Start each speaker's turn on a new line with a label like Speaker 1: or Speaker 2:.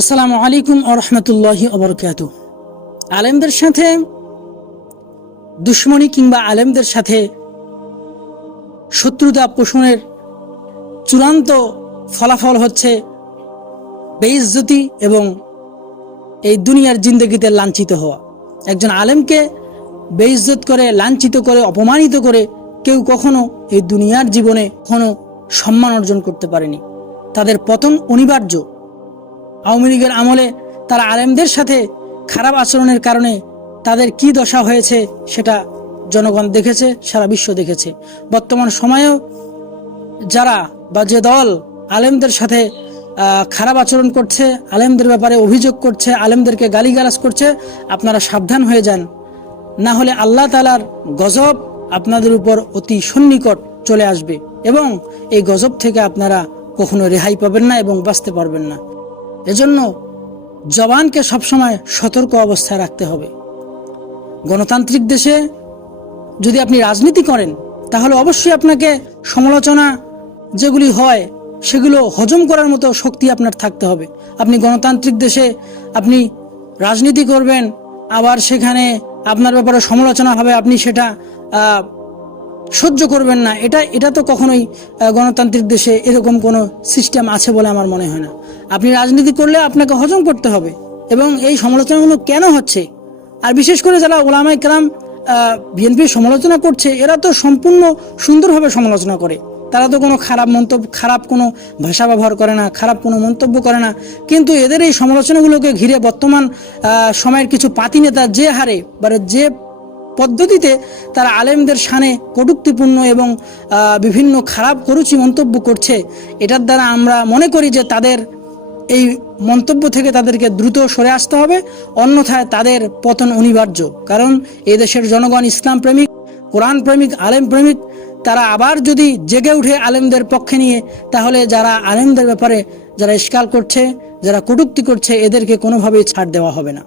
Speaker 1: আসসালামু আলাইকুম আরহামতুল্লাহি অবরকাত আলেমদের সাথে, দুশ্মনী কিংবা আলেমদের সাথে শত্রুতা পোষণের চূড়ান্ত ফলাফল হচ্ছে বেইজ্জতি এবং এই দুনিয়ার জিন্দগিতে লাঞ্ছিত হওয়া। একজন আলেমকে বেইজ্জত করে, লাঞ্ছিত করে, অপমানিত করে কেউ কখনো এই দুনিয়ার জীবনে কোনো সম্মান অর্জন করতে পারেনি। তাদের পতন অনিবার্য। আওয়ামী লীগের আমলে তারা আলেমদের সাথে খারাপ আচরণের কারণে তাদের কি দশা হয়েছে সেটা জনগণ দেখেছে, সারা বিশ্ব দেখেছে। বর্তমান সময়েও যারা বা যে দল আলেমদের সাথে খারাপ আচরণ করছে, আলেমদের ব্যাপারে অভিযোগ করছে, আলেমদেরকে গালিগালাজ করছে, আপনারা সাবধান হয়ে যান। না হলে আল্লাহ তালার গজব আপনাদের উপর অতি সন্নিকট চলে আসবে এবং এই গজব থেকে আপনারা কখনো রেহাই পাবেন না এবং বাঁচতে পারবেন না। এজন্য জবানকে সবসময় সতর্ক অবস্থায় রাখতে হবে। গণতান্ত্রিক দেশে যদি আপনি রাজনীতি করেন, তাহলে অবশ্যই আপনাকে সমালোচনা যেগুলি হয়, সেগুলো হজম করার মতো শক্তি আপনার থাকতে হবে। আপনি গণতান্ত্রিক দেশে আপনি রাজনীতি করবেন, আবার সেখানে আপনার ব্যাপারে সমালোচনা হবে, আপনি সেটা সহ্য করবেন না। এটা এটা তো কখনোই গণতান্ত্রিক দেশে এরকম কোনো সিস্টেম আছে বলে আমার মনে হয় না। আপনি রাজনীতি করলে আপনাকে হজম করতে হবে এবং এই সমালোচনাগুলো কেন হচ্ছে? আর বিশেষ করে যারা ওলামাই কালাম বিএনপির সমালোচনা করছে, এরা তো সম্পূর্ণ সুন্দরভাবে সমালোচনা করে। তারা তো কোনো খারাপ মন্তব্য, খারাপ কোনো ভাষা ব্যবহার করে না, খারাপ কোনো মন্তব্য করে না। কিন্তু এদের এই সমালোচনাগুলোকে ঘিরে বর্তমান সময়ের কিছু পাতি নেতা যে হারে বা যে পদ্ধতিতে তারা আলেমদের সানে কটুক্তিপূর্ণ এবং বিভিন্ন খারাপ করুচি মন্তব্য করছে, এটার দ্বারা আমরা মনে করি যে তাদের এই মন্তব্য থেকে তাদেরকে দ্রুত সরে আসতে হবে, অন্যথায় তাদের পতন অনিবার্য। কারণ এদেশের দেশের জনগণ ইসলাম প্রেমিক, কোরআন প্রেমিক, আলেম প্রেমিক, তারা আবার যদি জেগে উঠে আলেমদের পক্ষে নিয়ে, তাহলে যারা আলেমদের ব্যাপারে যারা ইস্কাল করছে, যারা কটুক্তি করছে, এদেরকে কোনোভাবেই ছাড় দেওয়া হবে না।